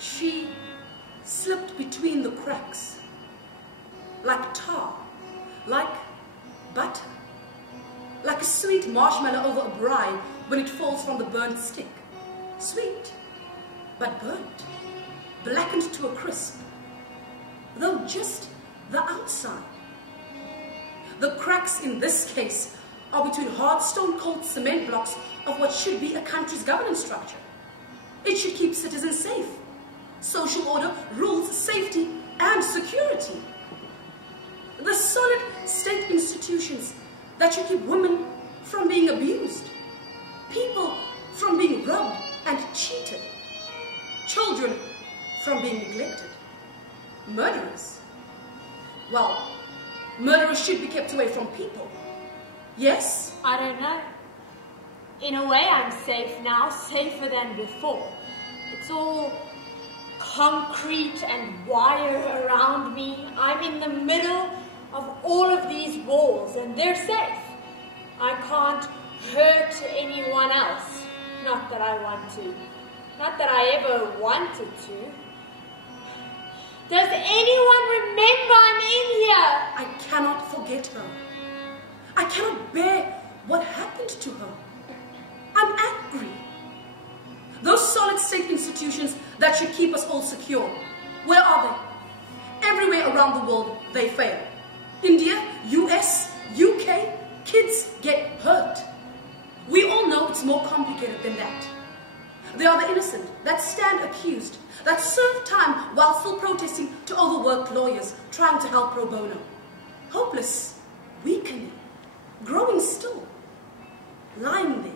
She slipped between the cracks, like tar, like butter, like a sweet marshmallow over a brine when it falls from the burnt stick. Sweet, but burnt, blackened to a crisp, though just the outside. The cracks in this case are between hard stone-cold cement blocks of what should be a country's governance structure. It should keep citizens safe. Social order, rules, safety, and security. The solid state institutions that should keep women from being abused, people from being robbed and cheated, children from being neglected, murderers. Well, murderers should be kept away from people. Yes? I don't know. In a way, I'm safe now, safer than before. It's all concrete and wire around me. I'm in the middle of all of these walls, and they're safe. I can't hurt anyone else. Not that I want to. Not that I ever wanted to. Does anyone remember I'm in here? I cannot forget her. I cannot bear what happened to her. I'm angry. Those solid state institutions that should keep us all secure, where are they? Everywhere around the world, they fail. India, US, UK, kids get hurt. We all know it's more complicated than that. They are the innocent that stand accused, that serve time while still protesting to overworked lawyers trying to help pro bono. Hopeless, weakening, growing still, lying there.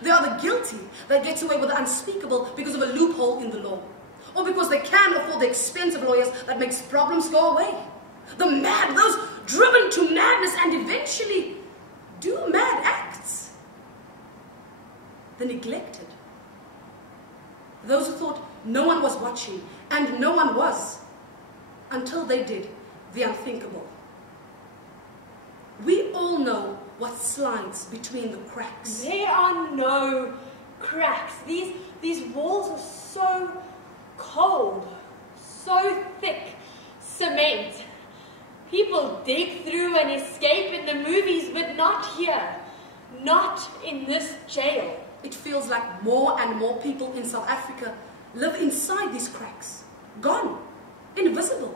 They are the guilty that gets away with the unspeakable because of a loophole in the law, or because they can afford the expensive lawyers that makes problems go away. The mad, those driven to madness and eventually do mad acts. The neglected, those who thought no one was watching, and no one was, until they did the unthinkable. We all know what slides between the cracks. There are no cracks. These walls are so cold, so thick, cement. People dig through and escape in the movies, but not here. Not in this jail. It feels like more and more people in South Africa live inside these cracks. Gone. Invisible.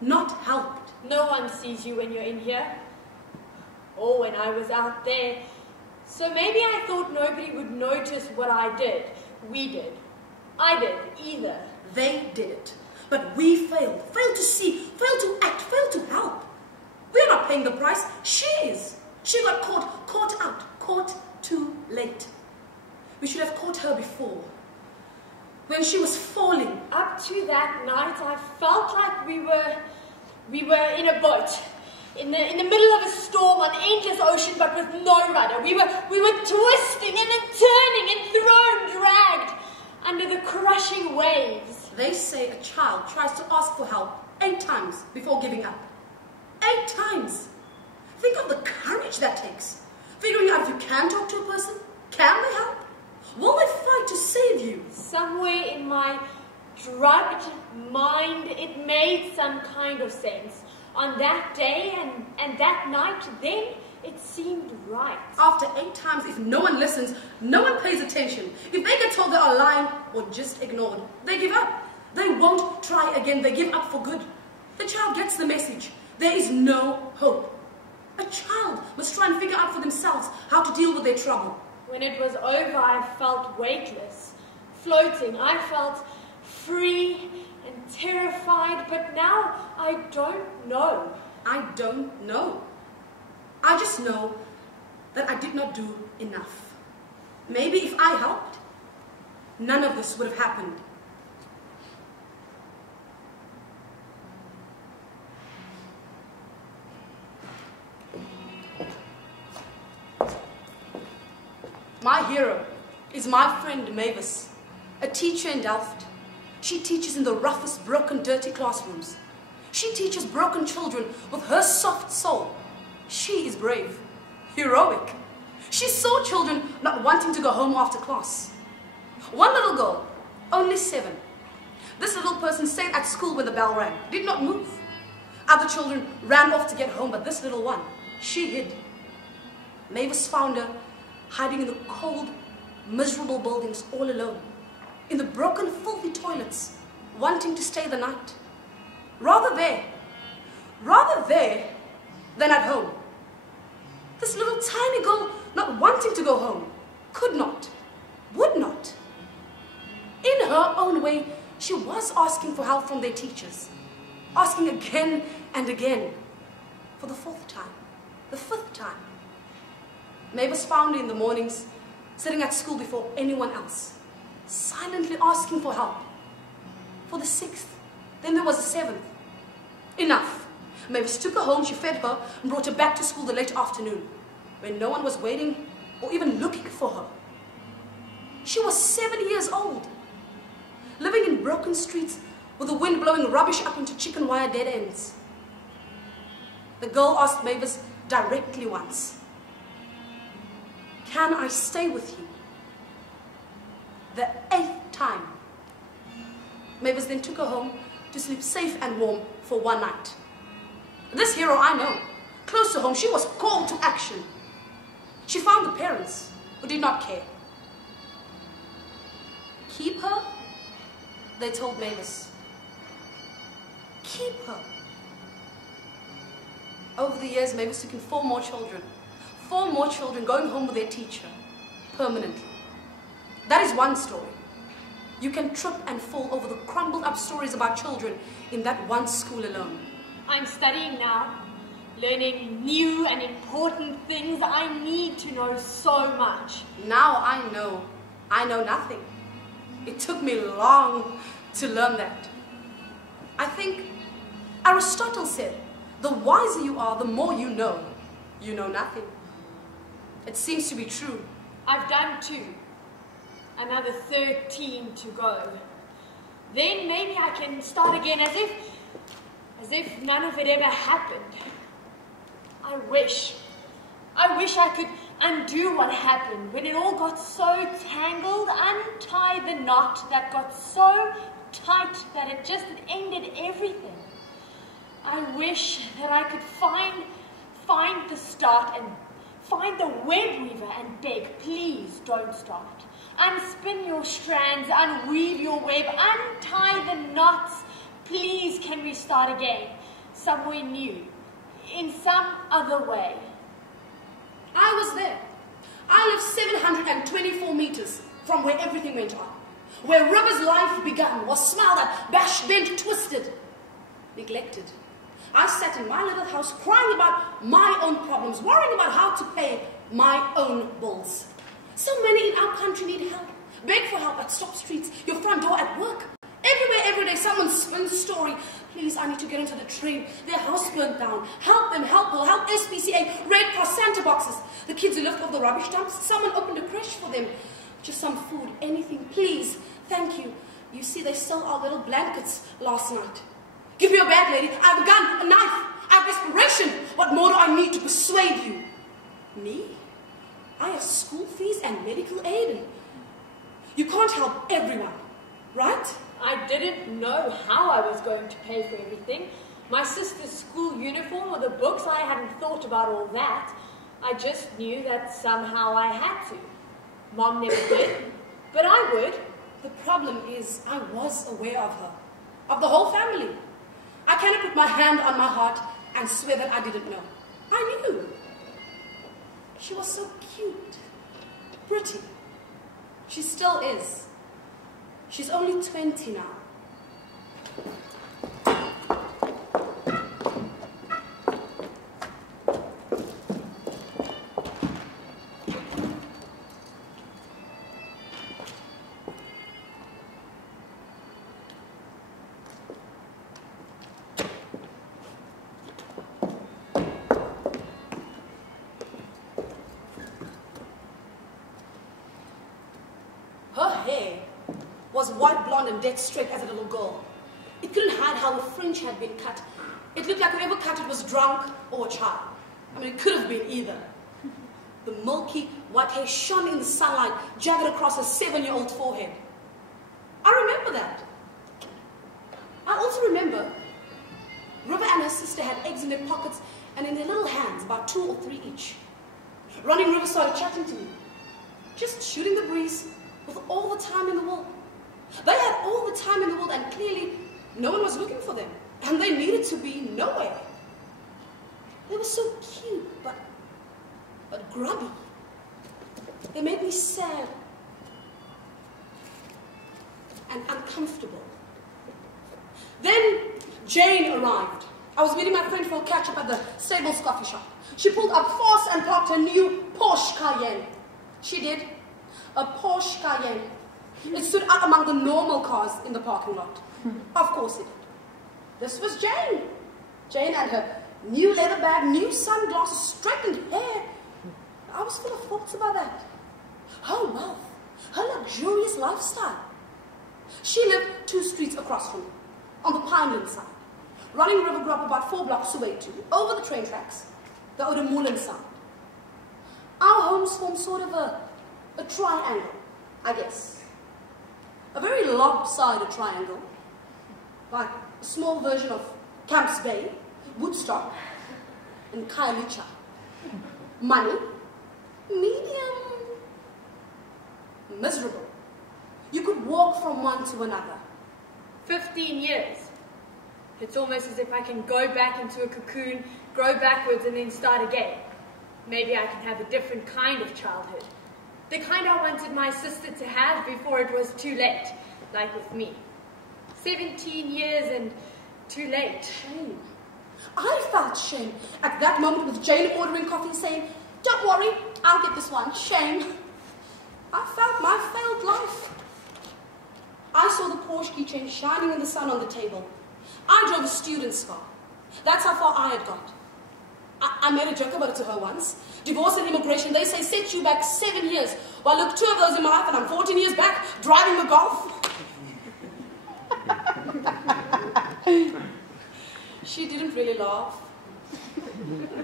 Not helped. No one sees you when you're in here. Or when I was out there. So maybe I thought nobody would notice what I did. We did. I did either. They did it. But we failed. Failed to see. Failed to act. Failed to help. We're not paying the price. She is. She got caught out. Caught too late. We should have caught her before. When she was falling. Up to that night, I felt like we were in a boat. In the middle of a storm on endless ocean, but with no rudder. We were twisting and then turning and thrown, dragged under the crushing waves. They say a child tries to ask for help 8 times before giving up. 8 times. Think of the courage that takes. Figuring out if you can talk to a person. Can they help? Will they fight to save you? Somewhere in my drugged mind, it made some kind of sense. On that day and that night, then it seemed right. After 8 times, if no one listens, no one pays attention. If they get told they are lying or just ignored, they give up. They won't try again. They give up for good. The child gets the message. There is no hope. A child must try and figure out for themselves how to deal with their trouble. When it was over, I felt weightless, floating. I felt free and terrified, but now I don't know. I don't know. I just know that I did not do enough. Maybe if I helped, none of this would have happened. My hero is my friend Mavis, a teacher in Delft. She teaches in the roughest, broken, dirty classrooms. She teaches broken children with her soft soul. She is brave, heroic. She saw children not wanting to go home after class. One little girl, Only 7. This little person stayed at school when the bell rang, did not move. Other children ran off to get home, but this little one, she hid. Mavis found her hiding in the cold, miserable buildings all alone, in the broken, filthy toilets, wanting to stay the night. Rather there than at home. This little tiny girl not wanting to go home, could not, would not. In her own way, she was asking for help from their teachers, asking again and again, for the 4th time, the 5th time. Mavis found her in the mornings, sitting at school before anyone else, silently asking for help. For the 6th, then there was the 7th. Enough. Mavis took her home, she fed her, and brought her back to school the late afternoon, when no one was waiting or even looking for her. She was 7 years old, living in broken streets with the wind blowing rubbish up into chicken wire dead ends. The girl asked Mavis directly once, "Can I stay with you?" The 8th time. Mavis then took her home to sleep safe and warm for one night. This hero I know, close to home, she was called to action. She found the parents who did not care. Keep her, they told Mavis. Keep her. Over the years, Mavis took in 4 more children. 4 more children going home with their teacher, permanently. That is one story. You can trip and fall over the crumbled up stories about children in that one school alone. I'm studying now, learning new and important things. I need to know so much. Now I know nothing. It took me long to learn that. I think Aristotle said, the wiser you are, the more you know nothing. It seems to be true. I've done 2. Another 13 to go. Then maybe I can start again as if none of it ever happened. I wish I could undo what happened when it all got so tangled, untie the knot that got so tight that it just ended everything. I wish that I could find the start and find the web weaver and beg, please don't start. Unspin your strands, unweave your web, untie the knots. Please, can we start again? Somewhere new, in some other way. I was there. I lived 724 meters from where everything went on. Where River's life began, was smiled at, bashed, bent, twisted, neglected. I sat in my little house crying about my own problems, worrying about how to pay my own bills. So many in our country need help. Beg for help at stop streets, your front door, at work. Everywhere, every day, someone spins a story. Please, I need to get into the train. Their house burnt down. Help them, help her, help SPCA, Red Cross, Santa boxes. The kids who lift off the rubbish dumps, someone opened a creche for them. Just some food, anything, please. Thank you. You see, they stole our little blankets last night. Give me a bag, lady. I have a gun, a knife. I have desperation. What more do I need to persuade you? Me? I have school fees and medical aid. You can't help everyone, right? I didn't know how I was going to pay for everything. My sister's school uniform or the books, I hadn't thought about all that. I just knew that somehow I had to. Mom never did, but I would. The problem is I was aware of her, of the whole family. I cannot put my hand on my heart and swear that I didn't know. I knew. She was so cute, pretty. She still is. She's only 20 now. Was white, blonde, and dead straight as a little girl. It couldn't hide how the fringe had been cut. It looked like whoever cut it was drunk or a child. I mean, it could have been either. The milky white hair shone in the sunlight, jagged across her 7-year-old forehead. I remember that. I also remember River and her sister had eggs in their pockets and in their little hands, about 2 or 3 each. Running River started chatting to me, just shooting the breeze with all the time in the world. They had all the time in the world, and clearly no one was looking for them, and they needed to be nowhere. They were so cute, but grubby. They made me sad and uncomfortable. Then Jane arrived. I was meeting my friend for a catch-up at the Stables coffee shop. She pulled up fast and parked her new Porsche Cayenne. She did. A Porsche Cayenne. It stood out among the normal cars in the parking lot. Of course it did. This was Jane. Jane and her new leather bag, new sunglasses, straightened hair. I was full of thoughts about that. Her wealth, her luxurious lifestyle. She lived 2 streets across from me, on the Pineland side. Running River grew up about 4 blocks away too, over the train tracks, the Oudtshoorn side. Our homes formed sort of a triangle, I guess. A very lopsided triangle, like a small version of Camps Bay, Woodstock, and Khayelitsha. Money, medium, miserable. You could walk from one to another. 15 years. It's almost as if I can go back into a cocoon, grow backwards, and then start again. Maybe I can have a different kind of childhood. The kind I wanted my sister to have before it was too late, like with me. 17 years and too late. Shame. I felt shame at that moment with Jane ordering coffee saying, "Don't worry, I'll get this one." Shame. I felt my failed life. I saw the Porsche keychain shining in the sun on the table. I drove a student's car. That's how far I had got. I made a joke about it to her once. Divorce and immigration, they say, set you back 7 years. Well, look, 2 of those in my life, and I'm 14 years back, driving the Golf. She didn't really laugh.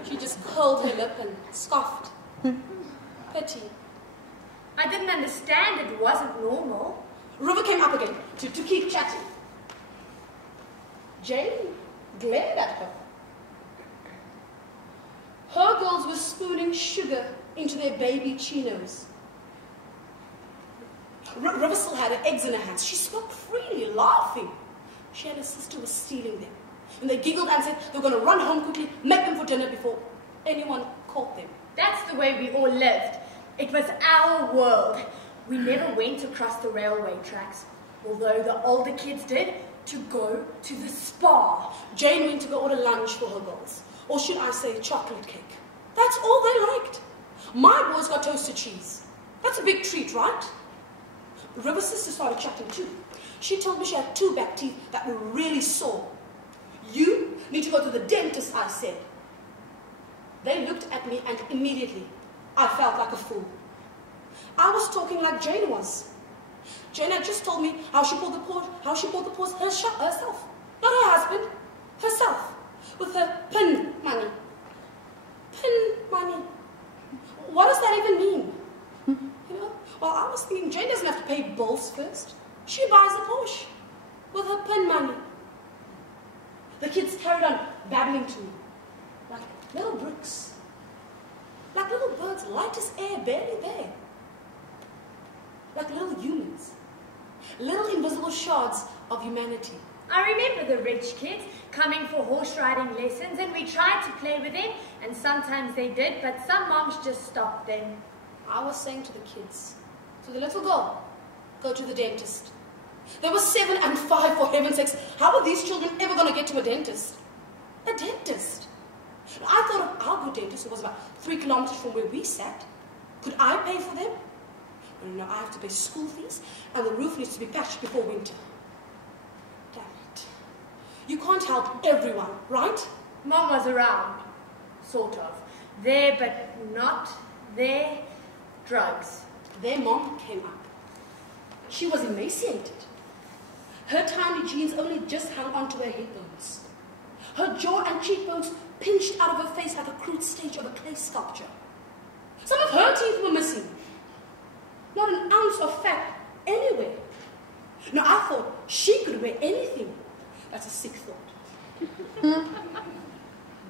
She just curled her lip and scoffed. Pity. I didn't understand it wasn't normal. River came up again to keep chatting. Jane glared at her. Her girls were spooning sugar into their baby chinos. River still had her eggs in her hands. She spoke freely, laughing. She and her sister were stealing them. And they giggled and said they were going to run home quickly, make them for dinner before anyone caught them. That's the way we all lived. It was our world. We never went across the railway tracks, although the older kids did, to go to the spa. Jane went to go order lunch for her girls. Or should I say chocolate cake. That's all they liked. My boys got toasted cheese. That's a big treat, right? River's sister started chatting too. She told me she had 2 back teeth that were really sore. You need to go to the dentist, I said. They looked at me and immediately I felt like a fool. I was talking like Jane was. Jane had just told me how she bought the Porsche herself. Not her husband, herself. With her PIN money. PIN money. What does that even mean? You know? Well, I was thinking Jane doesn't have to pay bills first. She buys a Porsche with her PIN money. The kids carried on babbling to me like little bricks. Like little birds, light as air, barely there. Like little humans. Little invisible shards of humanity. I remember the rich kids coming for horse riding lessons, and we tried to play with them, and sometimes they did, but some moms just stopped them. I was saying to the kids, to the little girl, go to the dentist. They were 7 and 5, for heaven's sakes. How are these children ever going to get to a dentist? A dentist? I thought of our good dentist, who was about 3 kilometers from where we sat. Could I pay for them? No, I have to pay school fees, and the roof needs to be patched before winter. Damn it. You can't help everyone, right? Mom was around, sort of. There, but not there. Drugs. Their mom came up. She was emaciated. Her tiny jeans only just hung onto her hip bones. Her jaw and cheekbones pinched out of her face like a crude stage of a clay sculpture. Some of her teeth were missing. Not an ounce of fat anywhere. Now, I thought she could wear anything. That's a sick thought.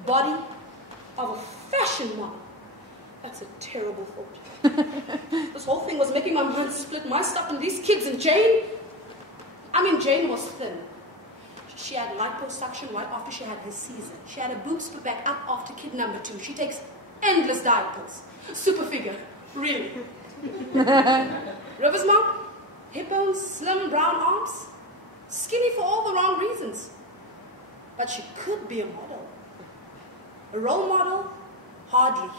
Body of a fashion model. That's a terrible thought. This whole thing was making my mind split. My stuff and these kids and Jane. I mean, Jane was thin. She had liposuction right after she had her Caesar. She had her boobs put back up after kid number 2. She takes endless diet pills. Super figure. Really. River's mom? Hip bones, slim brown arms. Skinny for all the wrong reasons. But she could be a model. A role model? Hardly.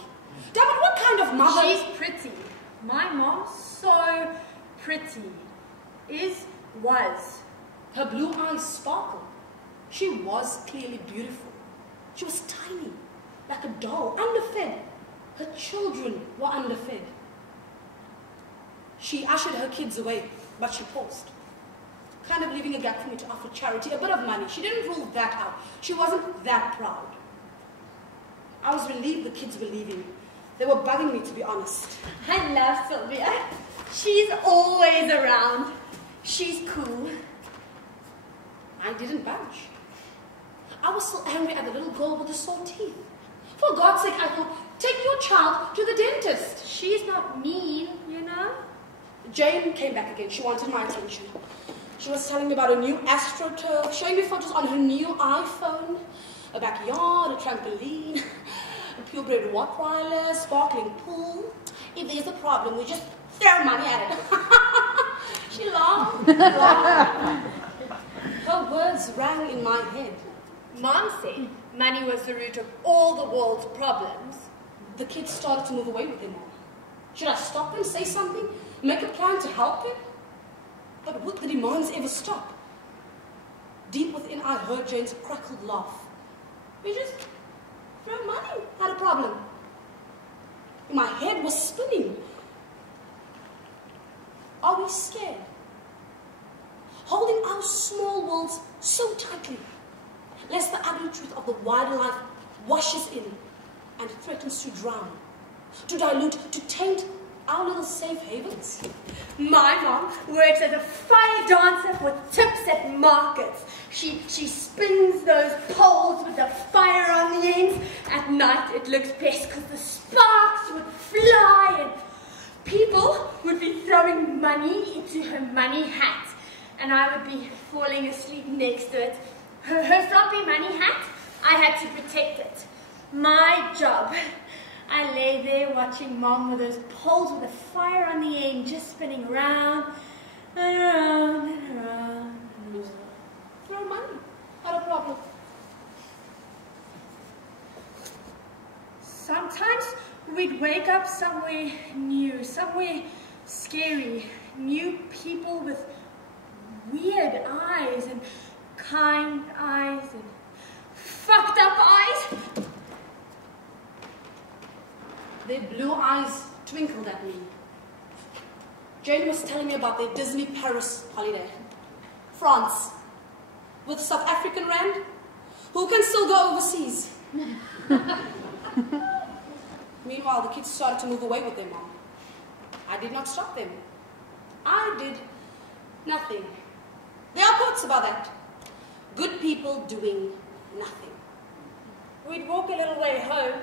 Damn it, what kind of mother? She's pretty. My mom's so pretty. Was. Her blue eyes sparkle. She was clearly beautiful. She was tiny, like a doll, underfed. Her children were underfed. She ushered her kids away, but she paused, kind of leaving a gap for me to offer charity, a bit of money. She didn't rule that out. She wasn't that proud. I was relieved the kids were leaving. They were bugging me, to be honest. I love Sylvia. She's always around. She's cool. I didn't budge. I was still angry at the little girl with the sore teeth. For God's sake, I thought, take your child to the dentist. She's not mean, you know? Jane came back again. She wanted my attention. She was telling me about a new AstroTurf, showing me photos on her new iPhone, a backyard, a trampoline, a purebred Rottweiler, sparkling pool. If there's a problem, we just throw money at it. She laughed. Her words rang in my head. Mom said money was the root of all the world's problems. The kids started to move away with their mom. Should I stop them, say something, make a plan to help them? But would the demands ever stop? Deep within, I heard Jane's crackled laugh. We just throw money at a problem. My head was spinning. Are we scared? Holding our small worlds so tightly, lest the ugly truth of the wider life washes in and threatens to drown, to dilute, to taint our little safe havens. My mom works as a fire dancer for tips at markets. She spins those poles with the fire on the ends. At night it looks best because the sparks would fly and people would be throwing money into her money hat. And I would be falling asleep next to it. Her floppy money hat, I had to protect it. My job. I lay there watching Mom with those poles with a fire on the end, just spinning round and around and around. Throw money, not a problem. Sometimes we'd wake up somewhere new, somewhere scary, new people with weird eyes and kind eyes and fucked up eyes. Their blue eyes twinkled at me. Jane was telling me about their Disney Paris holiday. France. With South African rand? Who can still go overseas? Meanwhile, the kids started to move away with their mom. I did not stop them. I did nothing. There are quotes about that. Good people doing nothing. We'd walk a little way home.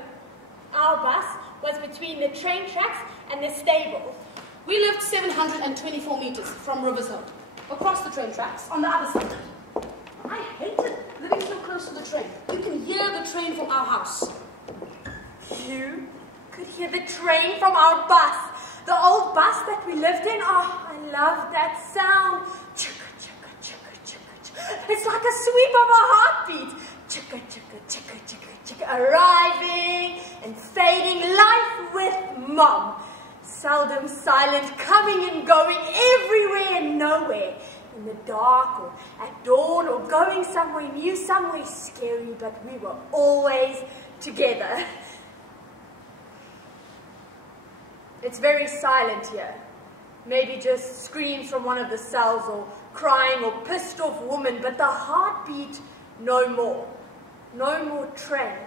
Our bus was between the train tracks and the stable. We lived 724 meters from Rivers Home, across the train tracks, on the other side. I hated living so close to the train. You can hear the train from our house. You could hear the train from our bus. The old bus that we lived in. Oh, I loved that sound. Chicka, chicka, chicka, chicka, chicka. It's like a sweep of a heartbeat. Chicka, chicka, chicka, chicka, chicka. Arriving and fading, life with Mom. Seldom silent, coming and going, everywhere and nowhere. In the dark or at dawn or going somewhere new, somewhere scary, but we were always together. It's very silent here. Maybe just screams from one of the cells or crying or pissed off woman, but the heartbeat, no more. No more train.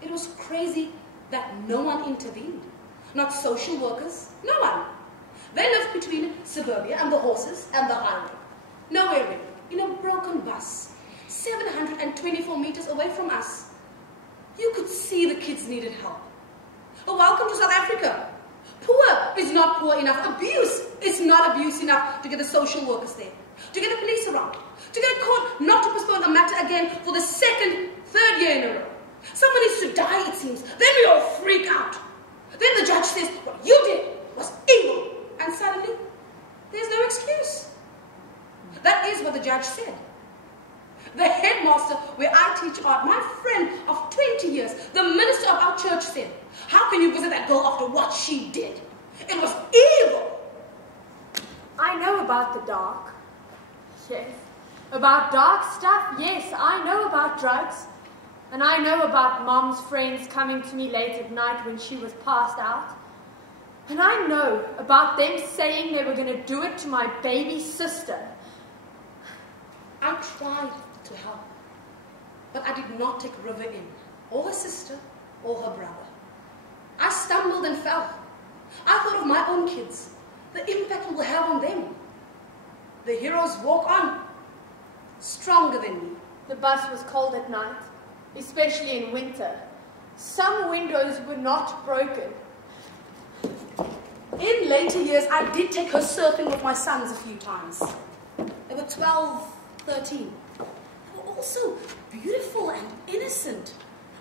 It was crazy that no one intervened. Not social workers, no one. They lived between suburbia and the horses and the highway. Nowhere really, in a broken bus, 724 meters away from us. You could see the kids needed help. A welcome to South Africa. Poor is not poor enough. Abuse is not abuse enough to get the social workers there, to get the police around, to get a court not to postpone a matter again for the second, third year in a row. Someone needs to die, it seems. Then we all freak out. Then the judge says, what you did was evil. And suddenly, there's no excuse. That is what the judge said. The headmaster where I teach art, my friend of 20 years, the minister of our church said, how can you visit that girl after what she did? It was evil. I know about the dark. Yes. About dark stuff, yes. I know about drugs. And I know about Mom's friends coming to me late at night when she was passed out. And I know about them saying they were going to do it to my baby sister. I tried to help, but I did not take River in, or her sister, or her brother. I stumbled and fell. I thought of my own kids, the impact it will have on them. The heroes walk on, stronger than me. The bus was cold at night, especially in winter. Some windows were not broken. In later years, I did take her surfing with my sons a few times. They were 12, 13. They were also beautiful and innocent,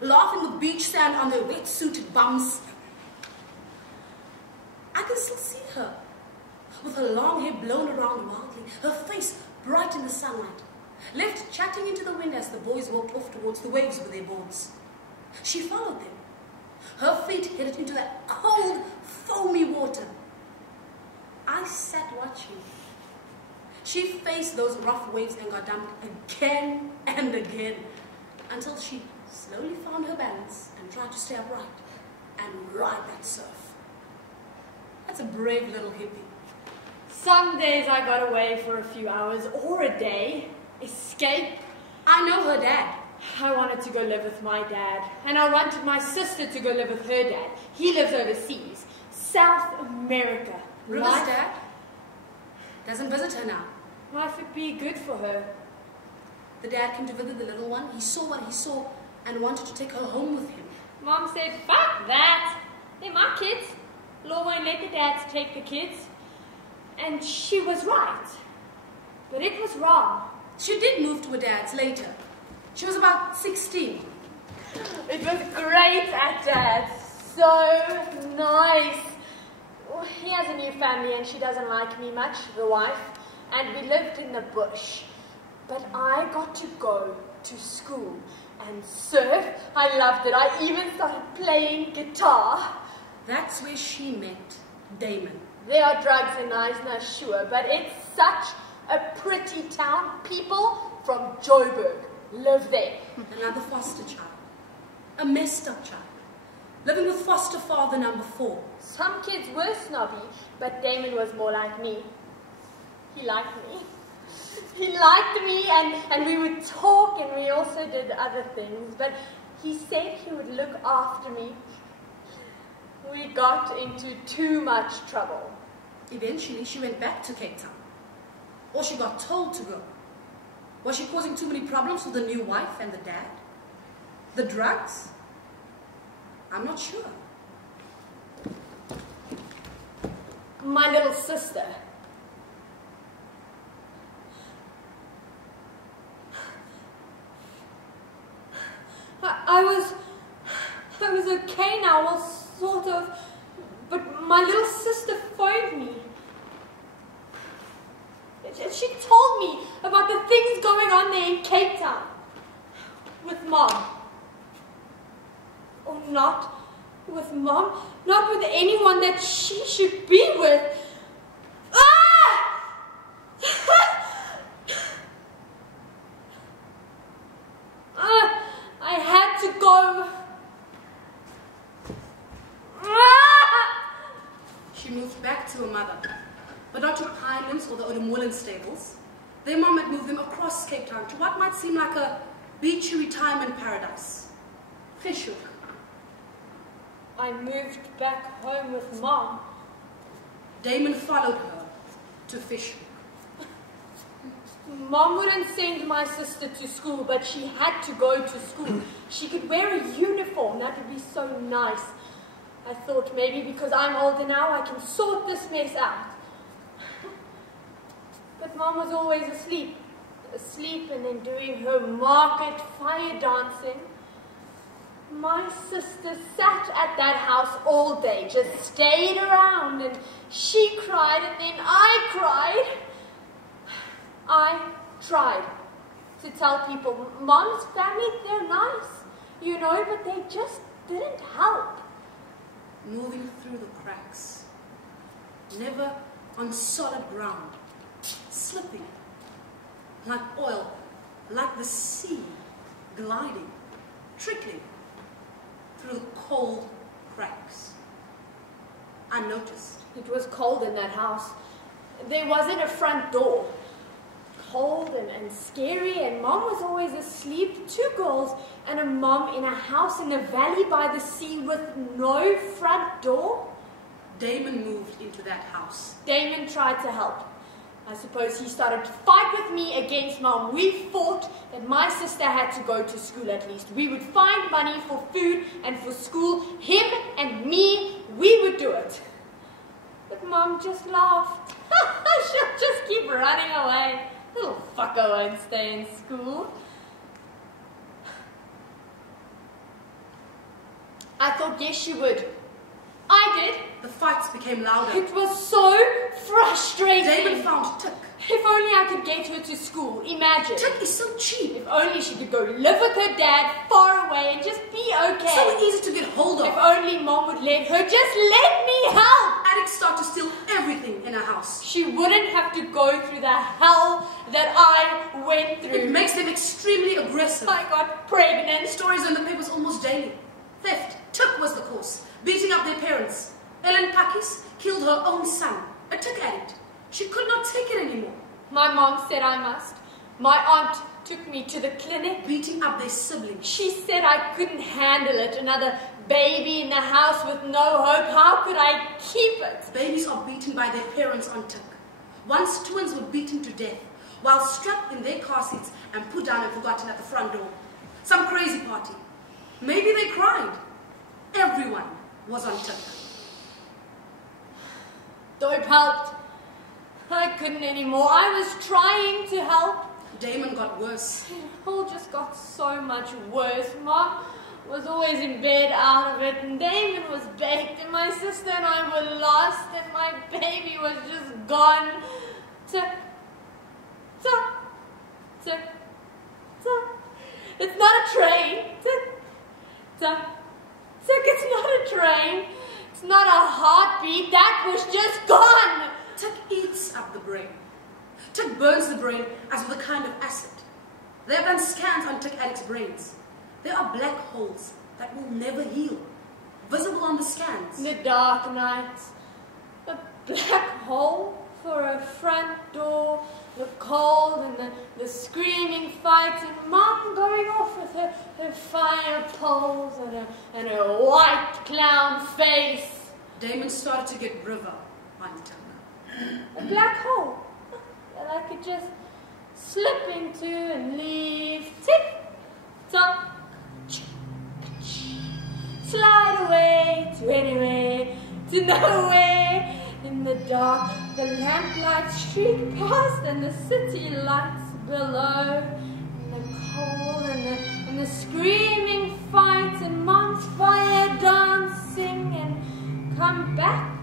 laughing with beach sand on their wet-suited bums. I can still see her, with her long hair blown around wildly, her face bright in the sunlight, left chatting into the wind as the boys walked off towards the waves with their boards. She followed them. Her feet headed into that cold, foamy water. I sat watching. She faced those rough waves and got dumped again and again until she slowly found her balance and tried to stay upright and ride that surf. That's a brave little hippie. Some days I got away for a few hours or a day. Escape. I know her dad. I wanted to go live with my dad, and I wanted my sister to go live with her dad. He lives overseas, South America. River's dad doesn't visit her now. Life would be good for her. The dad came to visit the little one. He saw what he saw and wanted to take her home with him. Mom said, fuck that. They're my kids. Law won't let the dads take the kids. And she was right. But it was wrong. She did move to her dad's later. She was about 16. It was great at Dad's. So nice. He has a new family and she doesn't like me much, the wife. And we lived in the bush. But I got to go to school and surf. I loved it. I even started playing guitar. That's where she met Damon. There are drugs in Knysna, sure, but it's such a pretty town. People from Joburg live there. Another foster child. A messed up child. Living with foster father number 4. Some kids were snobby, but Damon was more like me. He liked me. He liked me and we would talk and we also did other things, but he said he would look after me. We got into too much trouble. Eventually, she went back to Cape Town. Or she got told to go. Was she causing too many problems with the new wife and the dad? The drugs? I'm not sure. My little sister. I was okay now, well, sort of, but my little sister phoned me. She told me about the things going on there in Cape Town with Mom. Or not with Mom, not with anyone that she should be with. Ah! I had to go. She moved back to her mother, but not to Highlands or the Odemolen stables. Their mom had moved them across Cape Town to what might seem like a beachy retirement paradise. Fish Hoek. I moved back home with Mom. Damon followed her to Fish Hoek. Mom wouldn't send my sister to school, but she had to go to school. She could wear a uniform. That would be so nice. I thought maybe because I'm older now, I can sort this mess out. But Mom was always asleep. Asleep and then doing her market fire dancing. My sister sat at that house all day, just stayed around, and she cried and then I cried. I tried to tell people, Mom's family, they're nice, you know, but they just didn't help. Moving through the cracks, never on solid ground, slipping like oil, like the sea, gliding, trickling through the cold cracks. I noticed. It was cold in that house. There wasn't a front door. Cold and scary, and Mom was always asleep. 2 girls and a mom in a house in a valley by the sea with no front door. Damon moved into that house. Damon tried to help. I suppose he started to fight with me against Mom. We fought that my sister had to go to school at least. We would find money for food and for school. Him and me, we would do it. But Mom just laughed. She'll just keep running away. Little fucker won't stay in school. I thought yes she would. I did. The fights became louder. It was so frustrating. Damon found Tik. If only I could get her to school. Imagine. Tik is so cheap. If only she could go live with her dad far away and just be okay. So easy to get hold of. If only Mom would let her. Just let me help. Addicts start to steal everything in a house. She wouldn't have to go through the hell that I went through. It makes them extremely aggressive. I got pregnant. Stories in the papers almost daily. Theft. Tik was the cause. Beating up their parents. Ellen Pakis killed her own son, a Tik addict. She could not take it anymore. My mom said I must. My aunt took me to the clinic. Beating up their siblings. She said I couldn't handle it. Another baby in the house with no hope. How could I keep it? Babies are beaten by their parents on Tik. Once twins were beaten to death while strapped in their car seats and put down and forgotten at the front door. Some crazy party. Maybe they cried. Everyone was on Tik. Dope helped. I couldn't anymore. I was trying to help. Damon got worse. It all just got so much worse. Mom was always in bed out of it, and Damon was baked, and my sister and I were lost, and my baby was just gone. Tik, tik, tik, tik. It's not a train. Tik, tik, tik. It's not a train. It's not a heartbeat. That was just gone. Tik eats up the brain. Tik burns the brain as with a kind of acid. They have done scans on Tik addicts' brains. There are black holes that will never heal, visible on the scans. The dark nights. A black hole for a front door. The cold and the screaming fights, and Mom going off with her fire poles and her white clown face. Damon started to get river on Tik. A black hole that I could just slip into and leave. Tick, tock, slide away to anywhere, to nowhere. In the dark, the lamplight streak past, and the city lights below, and the cold and the screaming fights, and Mom's fire dancing, and come back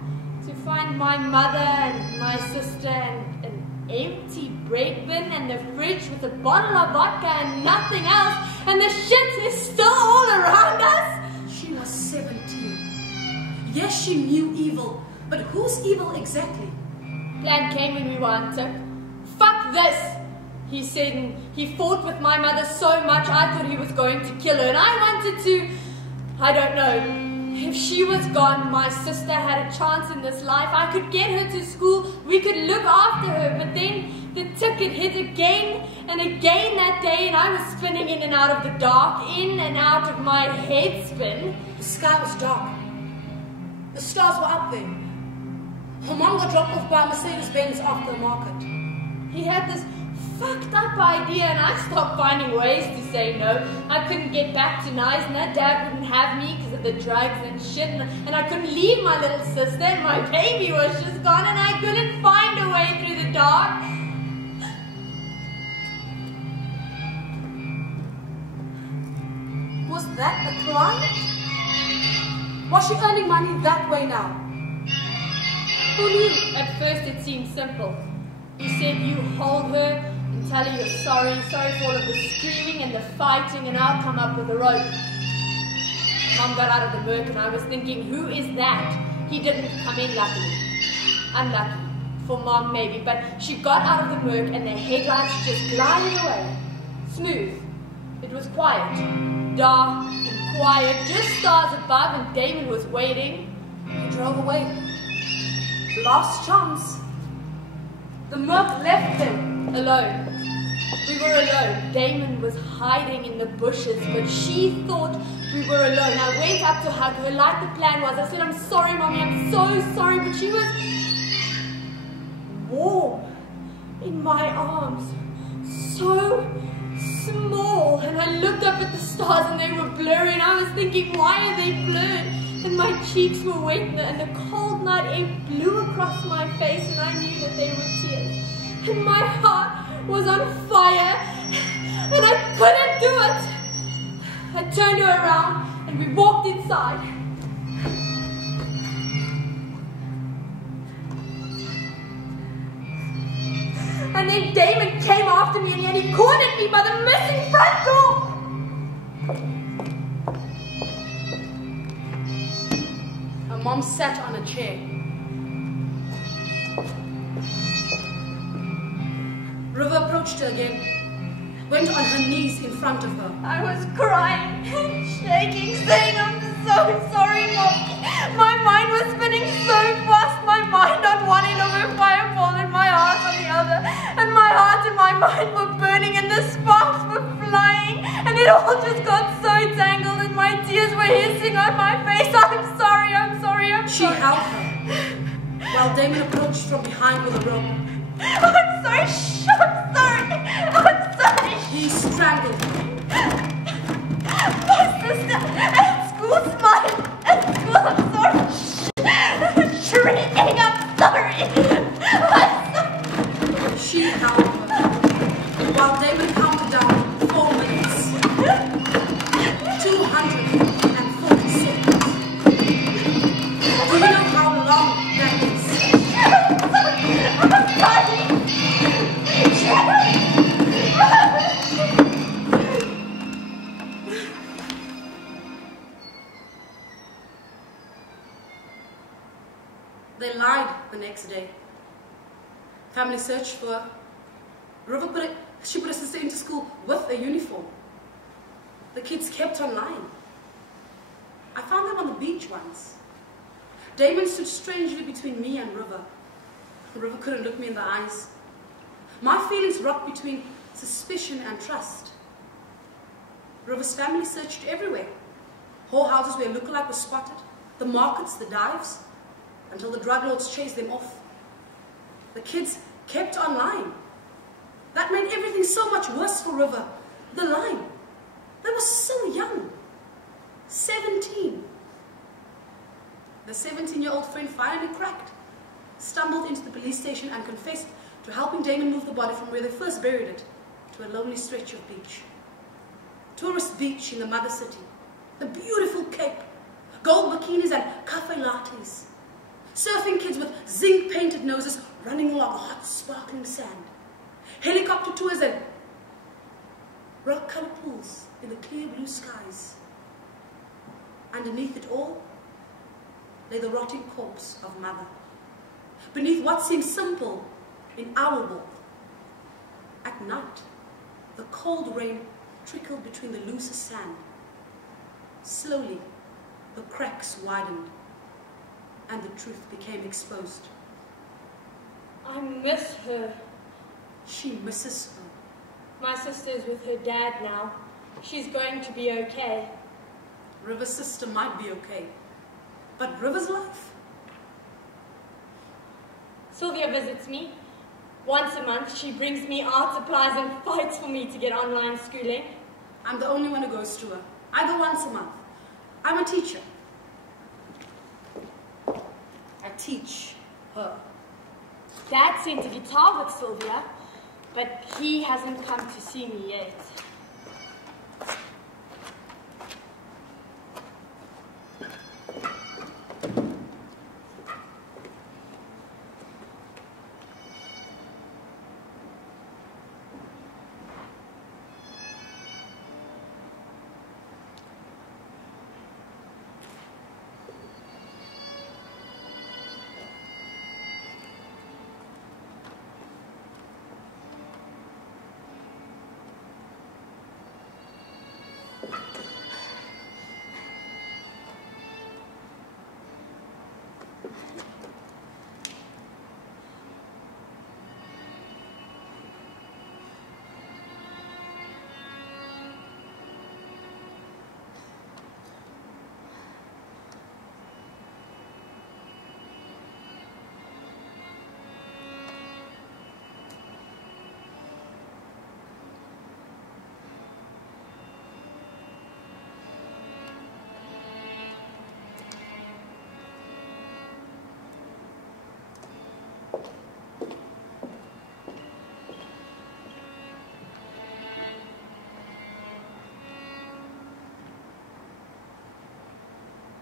to find my mother and my sister and an empty bread bin and the fridge with a bottle of vodka and nothing else, and the shit is still all around us. She was 17. Yes, she knew evil. But whose evil exactly? Plan came when we were on Tik. Fuck this, he said, and he fought with my mother so much I thought he was going to kill her, and I wanted to, I don't know. If she was gone, my sister had a chance in this life. I could get her to school, we could look after her, but then the ticket hit again and again that day, and I was spinning in and out of the dark, in and out of my head spin. The sky was dark. The stars were up there. Her mom got dropped off by a Mercedes-Benz after the market. He had this fucked up idea, and I stopped finding ways to say no. I couldn't get back to Nice, and that dad wouldn't have me because of the drugs and shit, and I couldn't leave my little sister, and my baby was just gone, and I couldn't find a way through the dark. Was that a client? Was she earning money that way now? Who knew? At first it seemed simple. You said you hold her and tell her you're sorry for all of the screaming and the fighting, and I'll come up with a rope. Mom got out of the Merc and I was thinking, who is that? He didn't come in, luckily. Unlucky. For Mom maybe, but she got out of the Merc and the headlights just glided away. Smooth. It was quiet. Dark and quiet, just stars above, and Damon was waiting. He drove away. Last chance. The Merc left them. Alone. We were alone. Damon was hiding in the bushes, but she thought we were alone. I went up to hug her like the plan was. I said, I'm sorry, Mommy, I'm so sorry, but she was warm in my arms. So small, and I looked up at the stars and they were blurry, and I was thinking, why are they blurred? And my cheeks were wet, and the cold night air blew across my face, and I knew that they were tears. And my heart was on fire, and I couldn't do it. I turned her around, and we walked inside. And then Damon came after me, and he cornered me by the missing front door. Her mom sat on a chair. River approached her again, went on her knees in front of her. I was crying, shaking, saying, I'm so sorry, Mommy. My mind was spinning so fast, my mind on one end of a fireball and my heart on the other. And my heart and my mind were burning and the sparks were flying. And it all just got so tangled and my tears were hissing on my face. I'm sorry, I'm sorry, I'm She sorry. held her, while Damon approached from behind with a rope. I'm sorry, shh, I'm sorry, I'm sorry. He strangled her. My sister, at school, smile. At school, I'm sorry. Shh. Shrieking, I'm sorry. I'm sorry. She held her, while Damon counted down 4 minutes. 240 seconds. Do you know how long that is? I'm sorry. They lied the next day. Family searched for her. River she put her sister into school with a uniform. The kids kept on lying. I found them on the beach once. Damon stood strangely between me and River. River couldn't look me in the eyes. My feelings rocked between suspicion and trust. River's family searched everywhere. Whorehouses where lookalike was spotted, the markets, the dives, until the drug lords chased them off. The kids kept on lying. That made everything so much worse for River. The lying. They were so young. 17. The 17-year-old friend finally cracked, stumbled into the police station and confessed to helping Damon move the body from where they first buried it to a lonely stretch of beach. Tourist beach in the mother city. The beautiful Cape. Gold bikinis and cafe lattes. Surfing kids with zinc-painted noses running along hot, sparkling sand. Helicopter tours and rock-colored pools in the clear blue skies. Underneath it all lay the rotting corpse of mother. Beneath what seemed simple in our world. At night, the cold rain trickled between the looser sand. Slowly, the cracks widened, and the truth became exposed. I miss her. She misses her. My sister's with her dad now. She's going to be okay. River's sister might be okay, but River's life? Sylvia visits me. Once a month, she brings me art supplies and fights for me to get online schooling. I'm the only one who goes to her. I go once a month. I'm a teacher. I teach her. Dad sent a guitar with Sylvia, but he hasn't come to see me yet.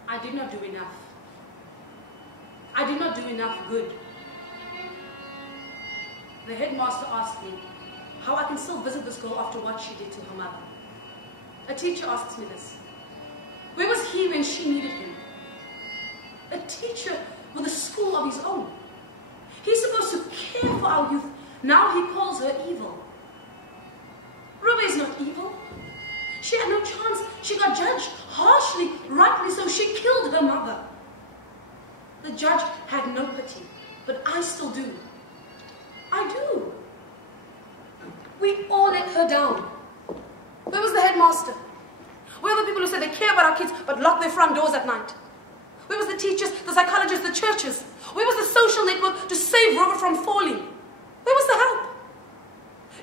I did not do enough. I did not do enough good. The headmaster asked me how I can still visit this girl after what she did to her mother. A teacher asks me this. Where was he when she needed him? A teacher with a school of his own. He's supposed to care for our youth. Now he calls her evil. Ruby is not evil. She had no chance. She got judged harshly, rightly so. She killed her mother. The judge had no pity, but I still do. I do. We all let her down. Where was the headmaster? Where were the people who said they care about our kids but lock their front doors at night? Where was the teachers, the psychologists, the churches? Where was the social network to save Robert from falling? Where was the help?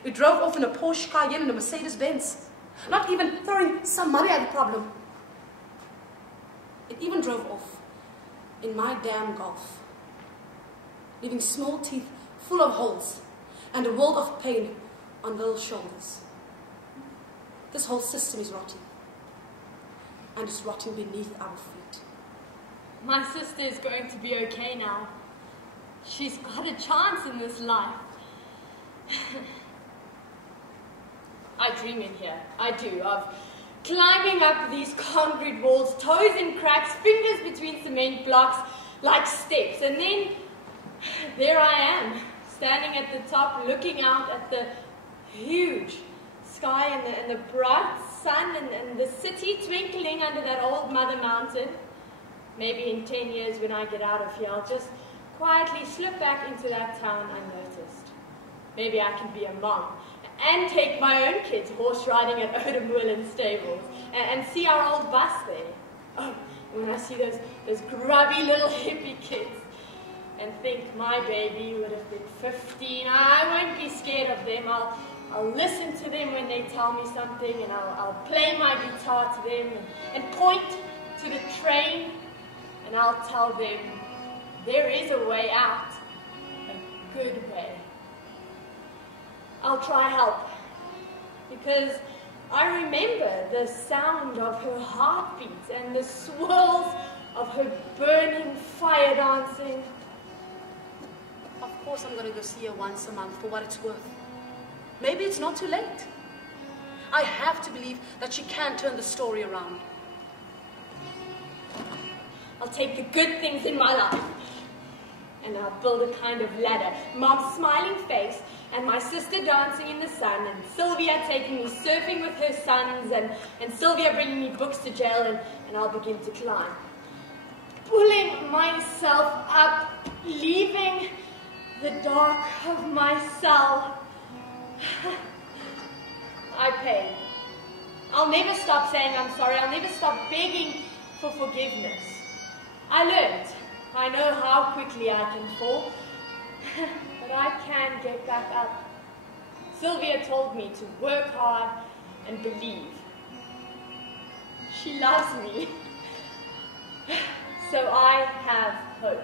It drove off in a Porsche Cayenne and a Mercedes-Benz. Not even throwing some money at the problem. It even drove off in my damn Golf, leaving small teeth full of holes and a world of pain on little shoulders. This whole system is rotting, and it's rotting beneath our feet. My sister is going to be okay now. She's got a chance in this life. I dream in here, I do, of climbing up these concrete walls, toes in cracks, fingers between cement blocks, like steps. And then, there I am, standing at the top, looking out at the huge sky and the bright sun and the city twinkling under that old mother mountain. Maybe in 10 years when I get out of here, I'll just quietly slip back into that town unnoticed. Maybe I can be a mom and take my own kids horse riding at Odom stables and see our old bus there. Oh, and when I see those grubby little hippie kids and think my baby would have been 15, I won't be scared of them. I'll listen to them when they tell me something, and I'll play my guitar to them and point to the train, and I'll tell them there is a way out, a good way. I'll try help, because I remember the sound of her heartbeat and the swirls of her burning fire dancing. Of course I'm going to go see her once a month for what it's worth. Maybe it's not too late. I have to believe that she can turn the story around. I'll take the good things in my life, and I'll build a kind of ladder. Mom's smiling face, and my sister dancing in the sun, and Sylvia taking me surfing with her sons, and Sylvia bringing me books to jail, and I'll begin to climb. Pulling myself up, leaving the dark of my cell. I pay. I'll never stop saying I'm sorry. I'll never stop begging for forgiveness. I learned. I know how quickly I can fall. But but I can get back up. Sylvia told me to work hard and believe. She loves me. So I have hope.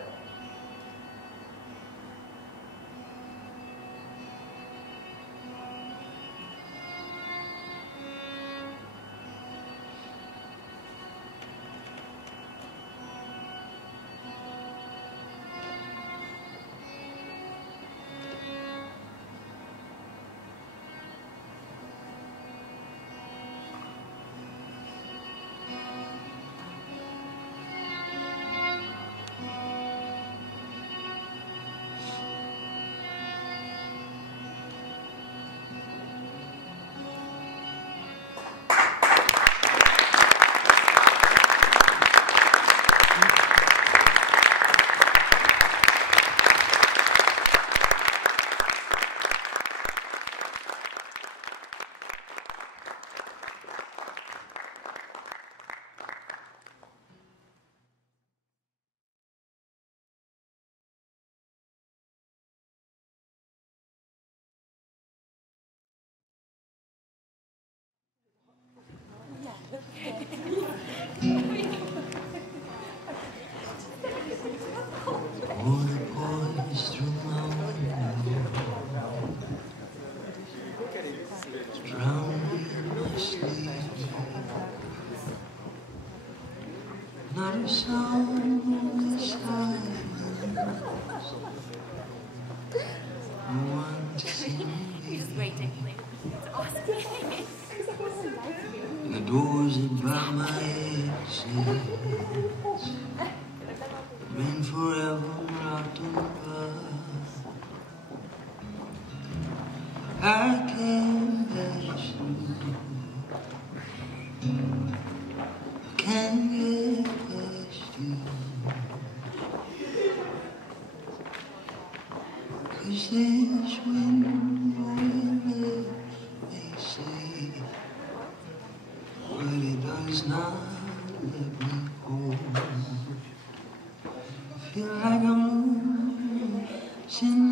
Not a sound in the silence. No one to see me. Just waiting. It's awesome. The doors that by my exit been forever locked and barred. I can't pass through. I can't get past you. 'Cause this window lips may say, but it does not let me go. Feel like I'm losing